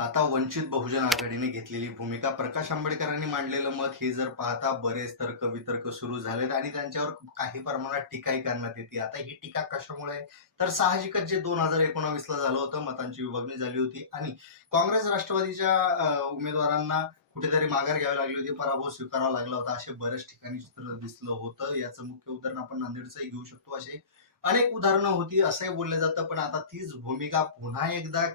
आता वंचित बहुजन आघाडीने घेतलेली भूमिका प्रकाश आंबेडकरांनी मांडलेलं मत हे जर पाहता बरेच तर्क वितर्क सुरू झालेत आणि त्यांच्यावर काही प्रमाणात टीकाही करण्यात येते. आता ही टीका कशामुळे आहे? तर साहजिकच जे दोन हजार एकोणावीस ला झालं होतं मतांची विभागणी झाली होती आणि काँग्रेस राष्ट्रवादीच्या उमेदवारांना कुठेतरी माघार घ्यावी लागली होती पराभव स्वीकारावा लागला होता असे बऱ्याच ठिकाणी चित्र दिसलं होतं. याचं मुख्य उदाहरण आपण नांदेडचंही घेऊ शकतो. असे अनेक उदाहरणं होती असंही बोललं जातं. पण आता तीच भूमिका पुन्हा एकदा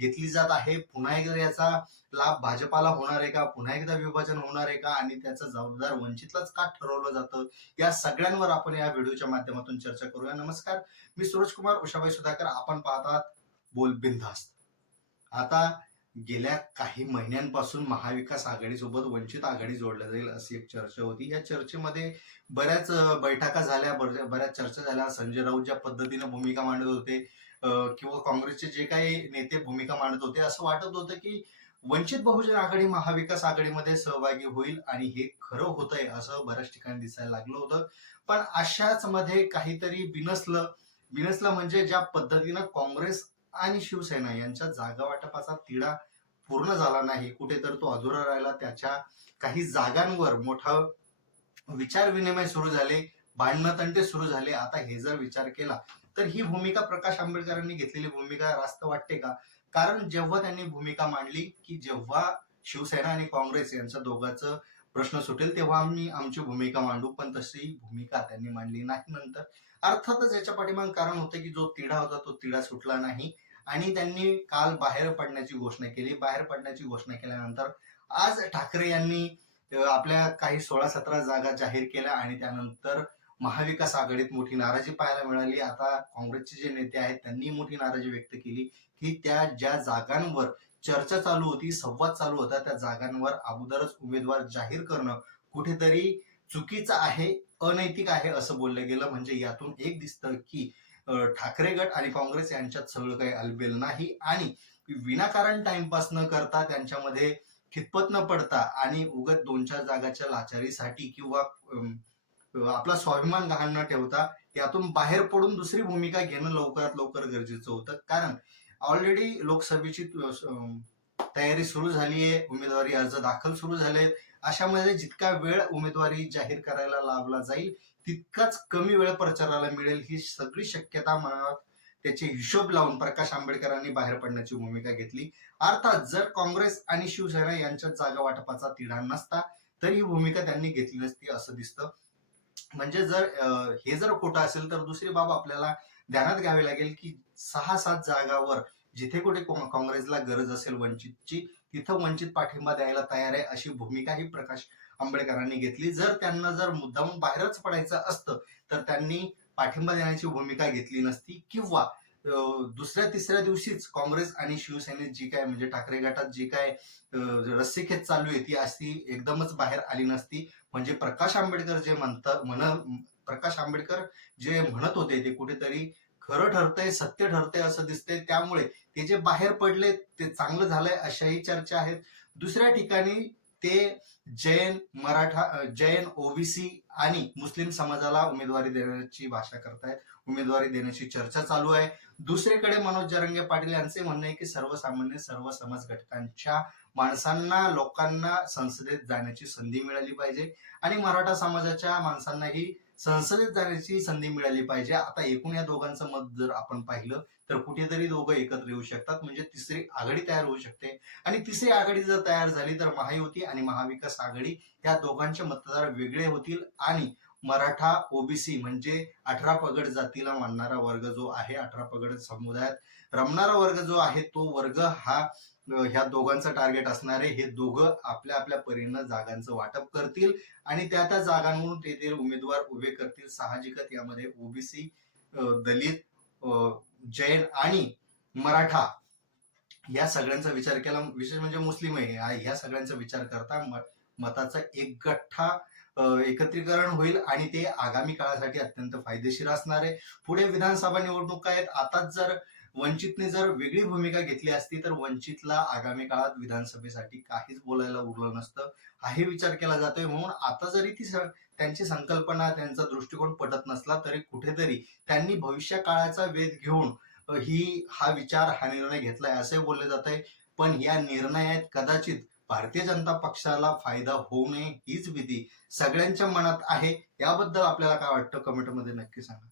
घेतली जात आहे. पुन्हा एकदा याचा लाभ भाजपाला होणार आहे का? पुन्हा एकदा विभाजन होणार आहे का? आणि त्याचा जबाबदार वंचितलाच का ठरवलं जातं? या सगळ्यांवर आपण या व्हिडिओच्या माध्यमातून चर्चा करूया. नमस्कार. मी सूरज कुमार उषाबाई सुधाकर. आपण पाहतात बोल बिनधास्त. आता गेल्या काही महिन्यांपासून महाविकास आघाडीसोबत वंचित आघाडी जोडल्या जाईल अशी एक चर्चा होती. या चर्चेमध्ये बऱ्याच बैठका झाल्या बऱ्या- बऱ्याच चर्चा झाल्या. संजय राऊत ज्या पद्धतीने भूमिका मांडत होते किंवा काँग्रेसचे जे काही नेते भूमिका मांडत होते असं वाटत होतं की वंचित बहुजन आघाडी महाविकास आघाडीमध्ये सहभागी होईल आणि हे खरं होतंय असं बऱ्याच ठिकाणी दिसायला लागलं होतं. पण अशाच मध्ये काहीतरी बिनसलं बिनसलं म्हणजे ज्या पद्धतीनं काँग्रेस आणि शिवसेना यांच्या जागा वाटपाचा तिढा पूर्ण झाला नाही कुठेतरी तो अधुरा राहिला त्याच्या काही जागांवर मोठा विचार विनिमय सुरू झाले भांडणतंटे सुरू झाले. आता हे जर विचार केला तर ही भूमिका प्रकाश आंबेडकरांनी घेतलेली भूमिका रास्त वाटते का? कारण जेव्हा त्यांनी भूमिका मांडली की जेव्हा शिवसेना आणि काँग्रेस यांचा दोघांचं प्रश्न सुटेल तेव्हा आम्ही आमची भूमिका मांडू पण तशी भूमिका त्यांनी मांडली नाही नंतर. अर्थातच याच्या पाठीमाग कारण होतं की जो तिढा होता तो तिढा सुटला नाही. आणि त्यांनी काल बाहेर पडण्याची घोषणा केली. बाहेर पडण्याची घोषणा केल्यानंतर आज ठाकरे यांनी आपल्या काही सोळा सतरा जागा जाहीर केल्या आणि त्यानंतर महाविकास आघाडीत मोठी नाराजी पाहायला मिळाली. आता काँग्रेसचे जे नेते आहेत त्यांनी मोठी नाराजी व्यक्त केली की त्या ज्या जागांवर चर्चा चालू होती संवाद चालू होता त्या जागांवर अगोदरच उमेदवार जाहीर करणं कुठेतरी चुकीचं आहे अनैतिक आहे असं बोललं गेलं. म्हणजे यातून एक दिसतं की ठाकरे गट आणि काँग्रेस यांच्यात सगळं काही अलबेल नाही आणि विनाकारण टाइमपास न करता त्यांच्यामध्ये खितपत न पडता आणि उगत दोन चार जागाच्या लाचारीसाठी किंवा आपला स्वाभिमान गहाण न ठेवता यातून बाहेर पडून दुसरी भूमिका घेणं लवकरात लवकर गरजेचं होतं. कारण ऑलरेडी लोकसभेची तयारी सुरू झाली आहे उमेदवारी अर्ज दाखल सुरू झालेत. अशामध्ये जितका वेळ उमेदवारी जाहीर करायला लाभला जाईल तितकाच कमी वेळ प्रचाराला मिळेल ही सगळी शक्यता मनात त्याचे हिशोब लावून प्रकाश आंबेडकरांनी बाहेर पडण्याची भूमिका घेतली. अर्थात जर काँग्रेस आणि शिवसेना यांच्यात जागा वाटपाचा तिढा नसता तर ही भूमिका त्यांनी घेतली नसती असं दिसतं. म्हणजे जर हे जर खोटं असेल तर दुसरी बाब आपल्याला ध्यानात घ्यावी लागेल की सहा सात जागावर जिथे कुठे काँग्रेसला गरज असेल वंचितची तिथं वंचित पाठिंबा द्यायला तयार आहे अशी भूमिका ही प्रकाश आंबेडकरांनी घेतली. जर त्यांना जर मुद्दामून बाहेरच पडायचं असतं तर त्यांनी पाठिंबा देण्याची भूमिका घेतली नसती किंवा दुसऱ्या तिसऱ्या दिवशीच काँग्रेस आणि शिवसेनेत जी काय म्हणजे ठाकरे गटात जी काय अं, रस्सीखेच चालू आहे ती अशी एकदमच बाहेर आली नसती. म्हणजे प्रकाश आंबेडकर जे म्हणतात म्हण प्रकाश आंबेडकर जे म्हणत होते ते कुठेतरी खरं ठरतंय सत्य ठरतंय असं दिसतंय. त्यामुळे ते जे बाहेर पडले ते चांगलं झालंय अशाही चर्चा आहेत. दुसऱ्या ठिकाणी ते जैन मराठा जैन ओबीसी आणि मुस्लिम समाजाला उमेदवारी देण्याची भाषा करतायत. उमेदवारी देण्याची चर्चा चालू आहे. दुसरीकडे मनोज जरंगे पाटील यांचे म्हणणे आहे की सर्वसामान्य सर्व समाज घटकांच्या माणसांना लोकांना संसदेत जाण्याची संधी मिळाली पाहिजे आणि मराठा समाजाच्या माणसांनाही संसदेत जाण्याची संधी मिळाली पाहिजे. आता एकूण या दोघांचं मत जर आपण पाहिलं तर कुठेतरी दोघं एकत्र येऊ शकतात. म्हणजे तिसरी आघाडी तयार होऊ शकते. आणि तिसरी आघाडी जर तयार झाली तर महायुती आणि महाविकास आघाडी या दोघांचे मतदार वेगळे होतील आणि मराठा ओबीसी म्हणजे अठरा पगड जातीला मानणारा वर्ग जो आहे अठरा पगड समुदायात रमणारा वर्ग जो आहे तो वर्ग हा ह्या दोघांचं टार्गेट असणारे हे दोघं आपल्या आपल्या परीनं जागांचं वाटप करतील आणि त्या त्या जागांवरून ते ते उमेदवार उभे करतील. साहजिकच यामध्ये ओबीसी दलित जैन आणि मराठा या सगळ्यांचा विचार केला. विशेष म्हणजे मुस्लिम आहे या सगळ्यांचा विचार करता म- मताचा एक गठ्ठा एकत्रीकरण होईल आणि ते आगामी काळासाठी अत्यंत फायदेशीर असणार आहे. पुढे विधानसभा निवडणुका आहेत. आताच जर वंचितने जर वेगळी भूमिका घेतली असती तर वंचितला आगामी काळात विधानसभेसाठी काहीच बोलायला उरलं नसतं. हाही विचार केला जातोय. म्हणून आता जरी ती त्यांची संकल्पना त्यांचा दृष्टिकोन पटत नसला तरी कुठेतरी त्यांनी भविष्य काळाचा वेध घेऊन ही हा विचार हा निर्णय घेतलाय असे बोलले जात आहे पण या निर्णयात कदाचित भारतीय जनता पक्षाला फायदा होऊ नये हीच भीती सगळ्यांच्या मनात आहे. याबद्दल आपल्याला काय वाटतं? कमेंटमध्ये नक्की सांगा.